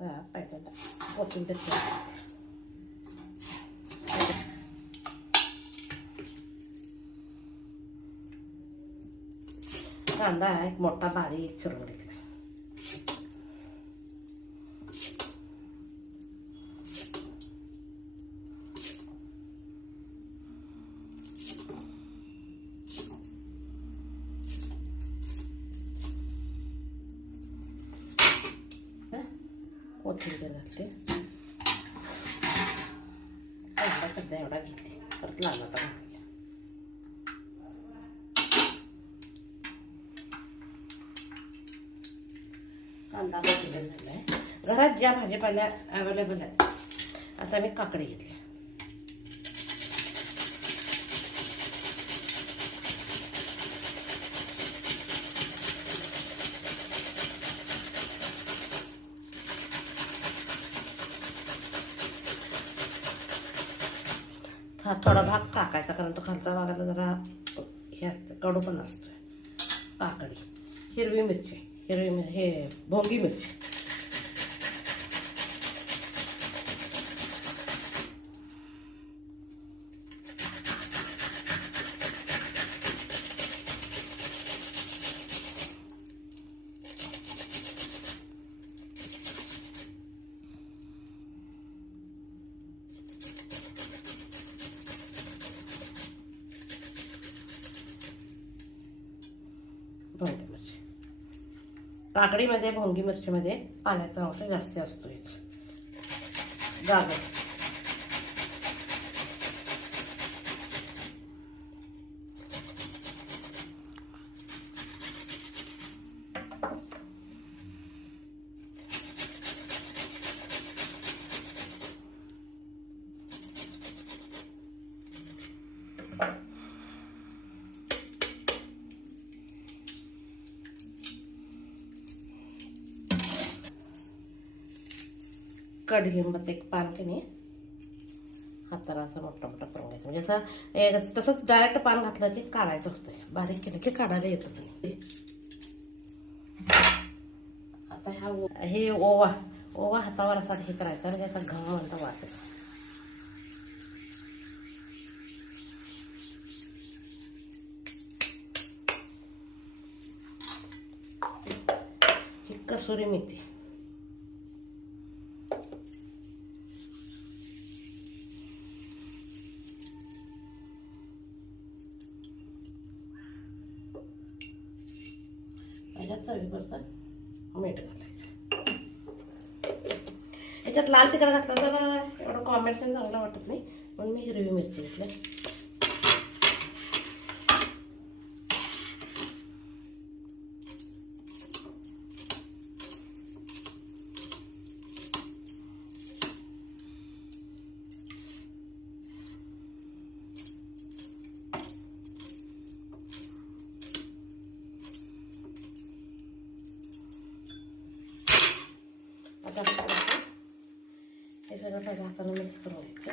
पहिल्यांदा कोथिंबीर कांदा एक मोठा बारीक चिरून घेतला. कोथिंबीर घालते. कांदा सध्या एवढा घेते, परत लहानाचा घालूया. कांदा कोथिंबीर झालाय. घरात ज्या भाजीपाल्या अवेलेबल आहेत. आता मी काकडी घेतली. हा थोडा भाग टाकायचा, कारण तो खालचा भागाला जरा हे असतं, कडू पण असतो. काकडी, हिरवी मिरची, हे भोंगी मिरची, भोंगी मिरची. काकडीमध्ये भोंगी मिरचीमध्ये पाण्याचा अंश जास्त असतो. गाजर, कडलिंबाचं एक पान की नाही हाताला असं मोठा मोठा करून घ्यायचं. म्हणजे असं तसंच डायरेक्ट पान घातलं की काढायचं होतं. बारीक केलं की काढायला येतच नाही. आता हे ओवा हातावर असा हे करायचा आणि त्याचा घम म्हणता वाचायचा. ही कसुरी मेथी, चवीपुरतं मीठ घालायचं. याच्यात लाल तिखट घातलं तर एवढं कॉम्बिनेशन चांगलं वाटत नाही, म्हणून मी हिरवी मिरची घेतली. हे सगळं पहिलं हाताने मिक्स करून घ्यायचं.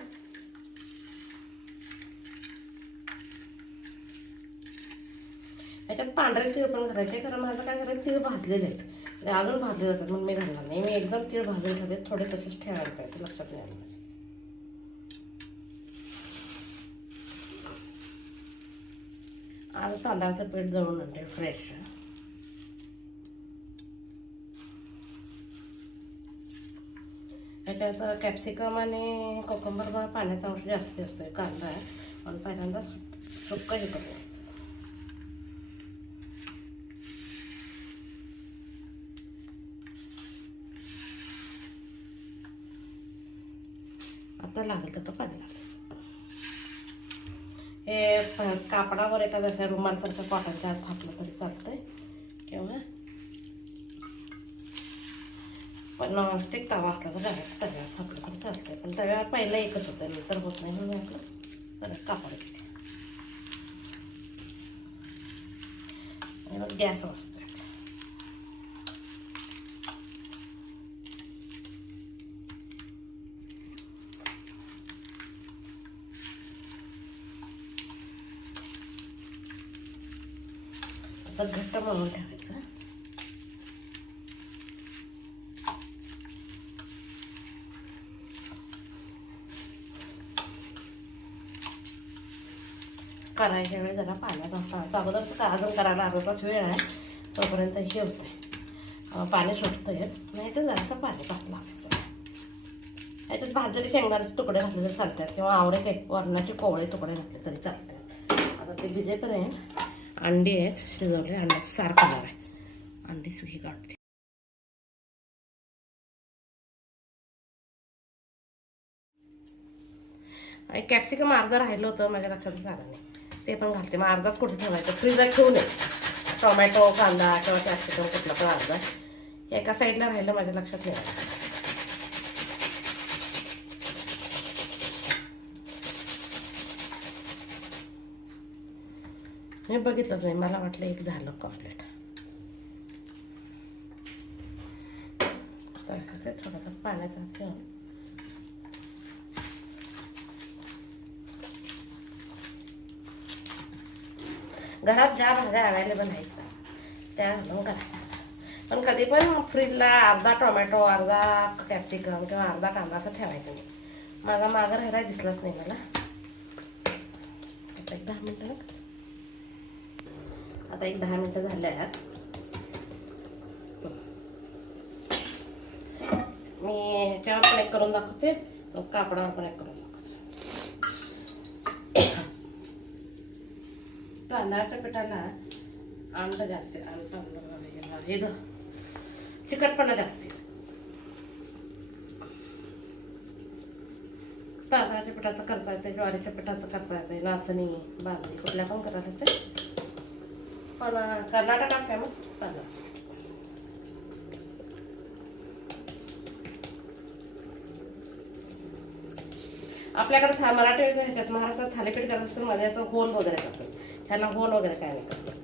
याच्यात पांढरे तीळ पण घालायचे, कारण माझं काय करायचं तीळ भाजलेले आहेत. ते अजून भाजले जातात म्हणून मी घालणार नाही. मी एकदम तीळ भाजून ठेवले, थोडे तसेच ठेवायला पाहिजे, लक्षात नाही आलं. आज तांदळाचं पीठ दळून आणले फ्रेश. याच्यात कॅप्सिकम आणि कोकंबर पाण्याचा अंश जास्त असतोय. कांदा आहे आणि पहिल्यांदा सुक्क हे करूया. आता लागेल तर पाणी घालायचं. हे कापडावर एखाद्या रुमालसारखं कॉटनच्या आत थापलं तरी चालतंय, किंवा पण नॉनस्टिक तवा असला तर डायरेक्ट तव्यावर थापलं तरी चालतंय. पण तव्यावर पहिलं एकच होतं, नंतर होत नाही म्हणून आपलं तर कापड घेते. गॅस वाजतोय. आता घट्ट मळून ठेवायचं. करायच्या वेळी जरा पाण्याचा हात अगोदर अजून करायला अर्धा तास वेळ आहे, तोपर्यंत हे होतंय, पाणी सुटतंय. नाही तर जरासं पाणी लावायचं. याच्यात भाजलेले शेंगदाण्याचे तुकडे घातले तरी चालतात, किंवा आवडे वरणाचे कोवळे तुकडे घातले तरी चालतात. आता ते भिजेपर्यंत अंडी आहेत शिजवले, अंड्याचं सार करणार आहे. अंडी सगळी काढते. एक कॅप्सिकम अर्धा राहिलं होतं माझ्या लक्षातच आलं नाही, ते पण घालते. मग अर्धाच कुठे ठेवायचं, फ्रीजला ठेवू नये. टोमॅटो, कांदा किंवा कॅप्सिकम कुठला पण अर्धा एका साईडला राहिलं माझ्या लक्षात नाही आलं. मी बघितलंच नाही, मला वाटलं एक झालं कम्प्लीट. थोडासा पाण्याचा ठेवून घरात ज्या भाज्या अवेलेबल आहेत त्या घालून करायचं. पण कधी पण फ्रीजला अर्धा टोमॅटो, अर्धा कॅप्सिकम किंवा अर्धा कांदा असं ठेवायचं नाही. माझा मागं राहायला दिसलाच नाही मला. आता एक 10 मिनटं आता एक 10 मिनटं झाले आहेत. मी ह्याच्यावर पण एक करून दाखवते, कापडावर पण एक करून दाखवते. तांदळाच्या पिठाला आमट जास्त, हे तिखटपणा जास्त. तांदळाच्या पिठाचं करता येते, ज्वारीच्या पिठाचं करता येते, नाचणी, बाजरी कुठल्या पण करायला येते. पण कर्नाटकात फेमस तांदळाचं. आपल्याकडे मराठी ह्याच्यात महाराष्ट्रात थालीपीठ करत असताना मध्ये असं होल वगैरे करतात, ह्याला होल वगैरे काय नाही करतात.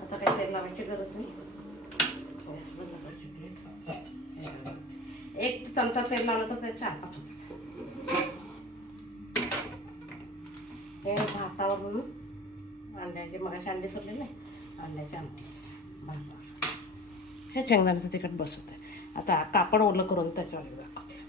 आता काही तेल लावायची गरज नाही. एक चमचा तेल लावलं तर 4-5 होतात. हे भातावर म्हणून अंड्याचे मगाशी अंडे सोडले नाही, अंड्याची आमटी भातावर हे शेंगदाण्याचं तिखट बसवत आहे. आता कापड ओलं करून त्याच्यावर दाखवते.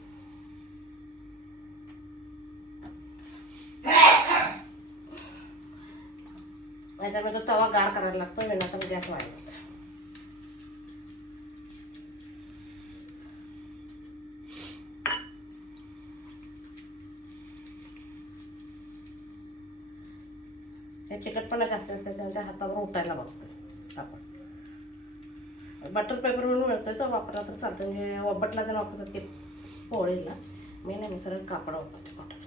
याच्यामध्ये तवा गार करायला लागतो, विनाकारण गॅस वाढवतो. हे चिकटपणा जास्त असते, त्यांच्या हातावर उठायला बघतो आपण. बटर पेपर म्हणून मिळतोय, तो वापरला तर चालतो. म्हणजे वब्बटला जर वापरतात की पोळीला, मी नाही, मी सरळ कापड वापरते बटरचं.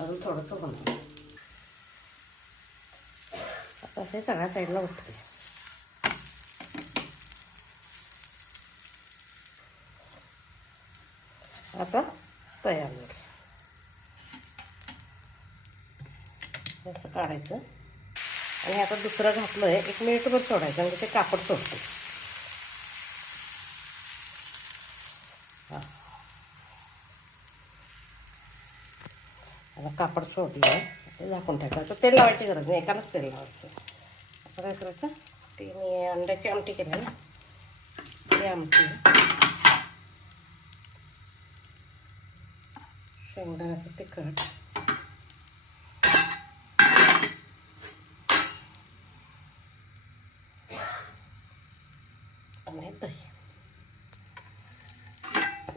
अजून थोडंसं बनवलं. आता हे सगळ्या साईडला उठते. आता तयार झालं. असं काढायचं आणि आता दुसरं घातलंय, 1 मिनिटभर सोडायचं म्हणजे ते कापड सोडते. आता कापड सोडलं, ते झाकून टाकायचं. तेल लावायची गरज नाही, एकालाच तेल लावायचं. आता काय करायचं, ती मी अंड्याची आमटी केली ना, ती आमटी शेंगदाण्याचं तिखट आणि दही.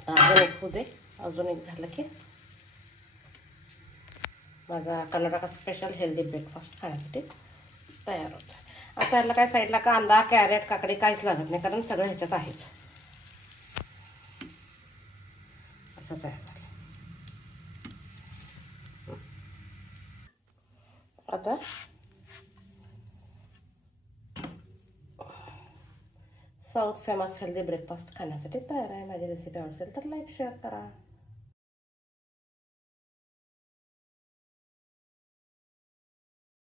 अजून एक होऊ दे, अजून एक झालं की माझा कर्नाटका स्पेशल हेल्दी ब्रेकफास्ट खाण्यासाठी तयार होतं. आता याला काय साईडला कांदा, कॅरेट, काकडी काहीच लागत नाही, कारण सगळं ह्याच्यात आहेच. असं तयार झालं. आता साऊथ फेमस हेल्दी ब्रेकफास्ट खाण्यासाठी तयार आहे. माझी रेसिपी आवडेल तर लाईक शेअर करा.